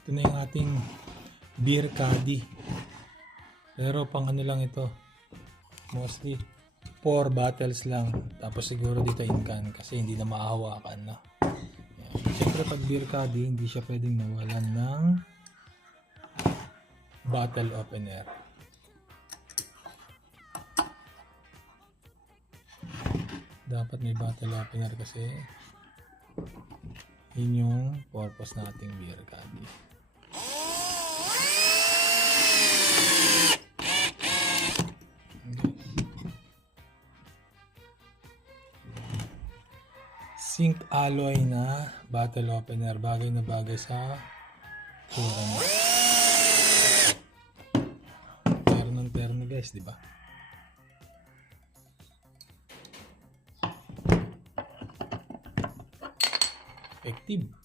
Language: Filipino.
Ito na yung ating beer caddy. Pero pang ano lang ito. Mostly 4 bottles lang. Tapos siguro dito in can kasi hindi na maahawakan na. Siyempre pag beer caddy, hindi siya pwedeng mawalan ng bottle opener. Dapat may bottle opener kasi yun yung purpose nating beer caddy. Zinc alloy na bottle opener, bagay na bagay sa kura mo. Terno guys, di ba? Effective.